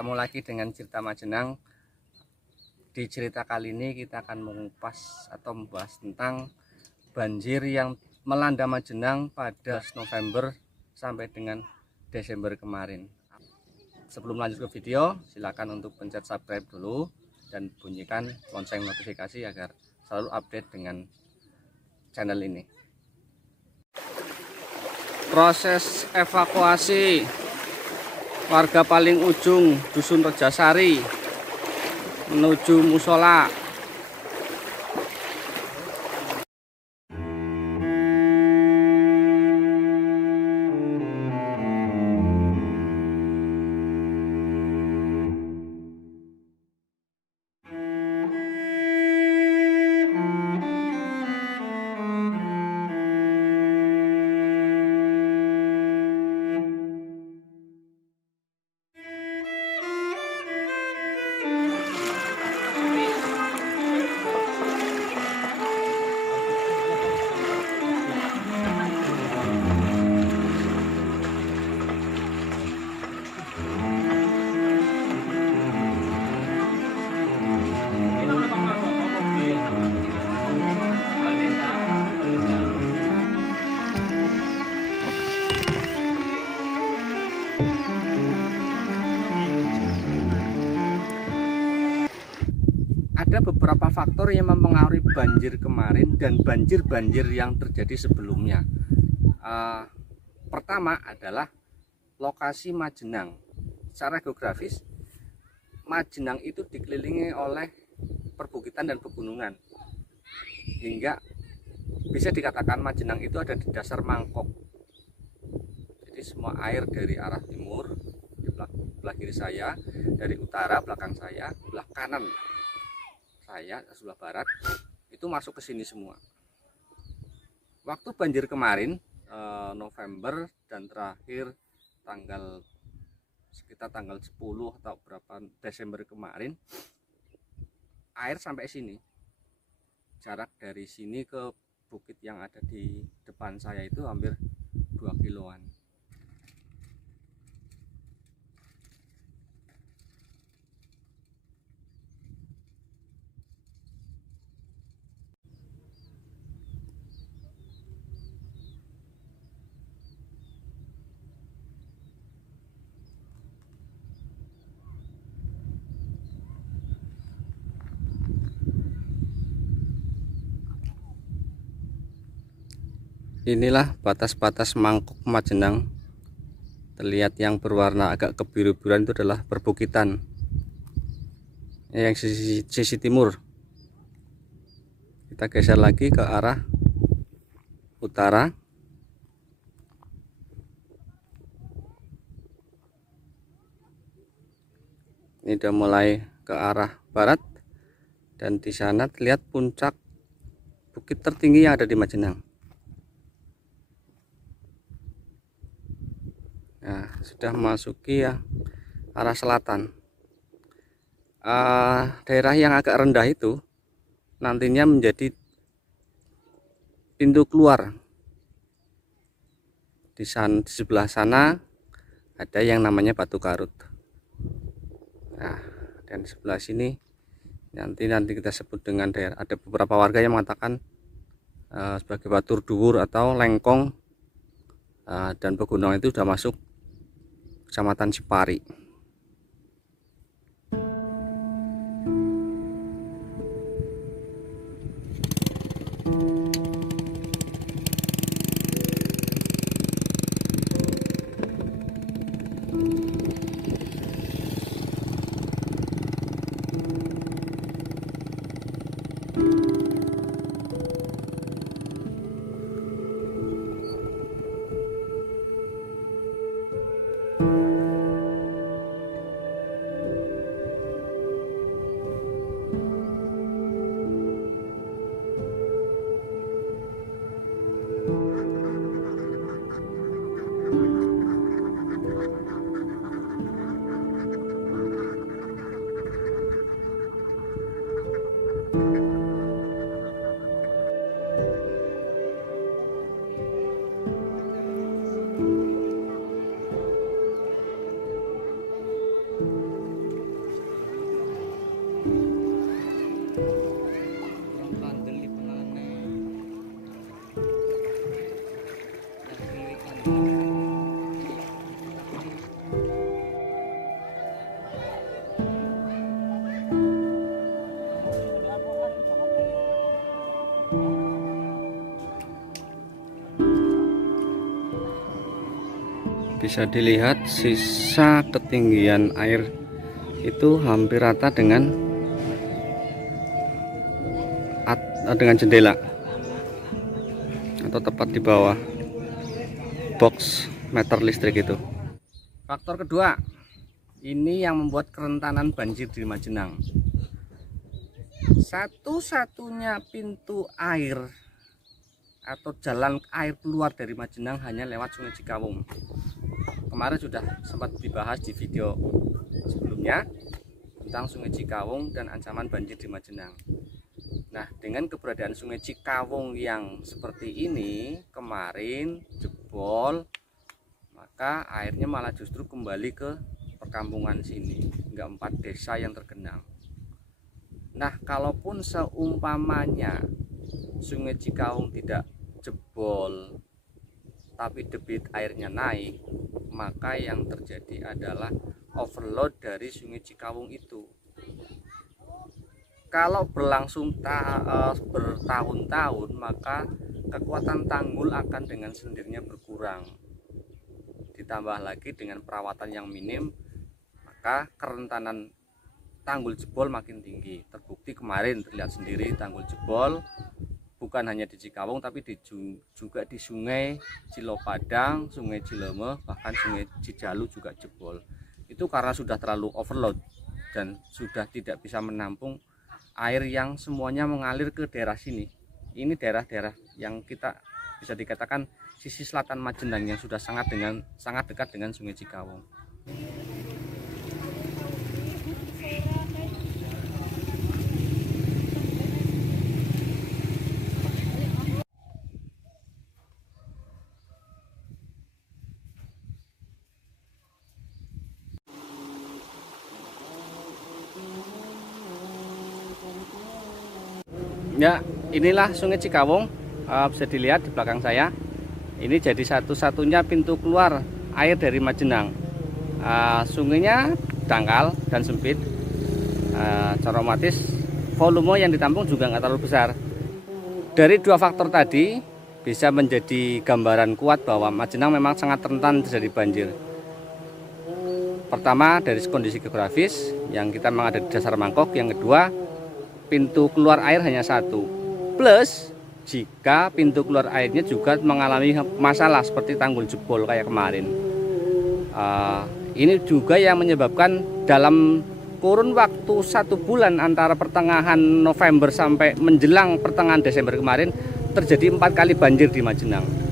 Ketemu lagi dengan cerita Majenang. Di cerita kali ini kita akan mengupas atau membahas tentang banjir yang melanda Majenang pada November sampai dengan Desember kemarin. Sebelum lanjut ke video, silakan untuk pencet subscribe dulu dan bunyikan lonceng notifikasi agar selalu update dengan channel ini. Proses evakuasi warga paling ujung Dusun Rejasari menuju musola. Ada beberapa faktor yang mempengaruhi banjir kemarin dan banjir-banjir yang terjadi sebelumnya. Pertama adalah lokasi Majenang. Secara geografis, Majenang itu dikelilingi oleh perbukitan dan pegunungan, hingga bisa dikatakan Majenang itu ada di dasar mangkok. Jadi semua air dari arah timur, di belah kiri saya, dari utara belakang saya, belah kanan saya, sebelah barat, itu masuk ke sini semua. Waktu banjir kemarin November dan terakhir sekitar tanggal 10 atau berapa Desember kemarin, air sampai sini. Jarak dari sini ke bukit yang ada di depan saya itu hampir 2 kiloan. Inilah batas-batas mangkok Majenang. Terlihat yang berwarna agak kebiru-biruan itu adalah perbukitan. Yang sisi timur. Kita geser lagi ke arah utara. Ini udah mulai ke arah barat, dan di sana terlihat puncak bukit tertinggi yang ada di Majenang. Nah, sudah memasuki ya arah selatan. Daerah yang agak rendah itu nantinya menjadi pintu keluar. Di sebelah sana ada yang namanya Batu Karut. Nah, dan sebelah sini nanti kita sebut dengan daerah, ada beberapa warga yang mengatakan sebagai Batur Dhuwur atau Lengkong, dan pegunungan itu sudah masuk Kecamatan Cipari. Bisa dilihat sisa ketinggian air itu hampir rata dengan jendela atau tepat di bawah box meter listrik itu. Faktor kedua, ini yang membuat kerentanan banjir di Majenang. Satu-satunya pintu air atau jalan air keluar dari Majenang hanya lewat Sungai Cikawung. Kemarin sudah sempat dibahas di video sebelumnya tentang Sungai Cikawung dan ancaman banjir di Majenang. Nah, dengan keberadaan Sungai Cikawung yang seperti ini kemarin jebol, maka airnya malah justru kembali ke perkampungan sini, hingga 4 desa yang tergenang. Nah, kalaupun seumpamanya Sungai Cikawung tidak jebol tapi debit airnya naik, maka yang terjadi adalah overload dari Sungai Cikawung itu. Kalau berlangsung bertahun-tahun, maka kekuatan tanggul akan dengan sendirinya berkurang. Ditambah lagi dengan perawatan yang minim, maka kerentanan tanggul jebol makin tinggi. Terbukti kemarin terlihat sendiri tanggul jebol bukan hanya di Cikawung tapi juga di Sungai Cilopadang, Sungai Cileme, bahkan Sungai Cijalu juga jebol. Itu karena sudah terlalu overload dan sudah tidak bisa menampung air yang semuanya mengalir ke daerah sini. Ini daerah-daerah yang kita bisa dikatakan sisi selatan Majenang yang sudah sangat dekat dengan Sungai Cikawung. Ya, inilah Sungai Cikawung, bisa dilihat di belakang saya. Ini jadi satu-satunya pintu keluar air dari Majenang. Sungainya dangkal dan sempit, secara otomatis volume yang ditampung juga nggak terlalu besar. Dari dua faktor tadi bisa menjadi gambaran kuat bahwa Majenang memang sangat rentan terjadi banjir. Pertama, dari kondisi geografis yang kita memang ada di dasar mangkok. Yang kedua, pintu keluar air hanya satu, plus jika pintu keluar airnya juga mengalami masalah seperti tanggul jebol kayak kemarin. Ini juga yang menyebabkan dalam kurun waktu 1 bulan antara pertengahan November sampai menjelang pertengahan Desember kemarin terjadi 4 kali banjir di Majenang.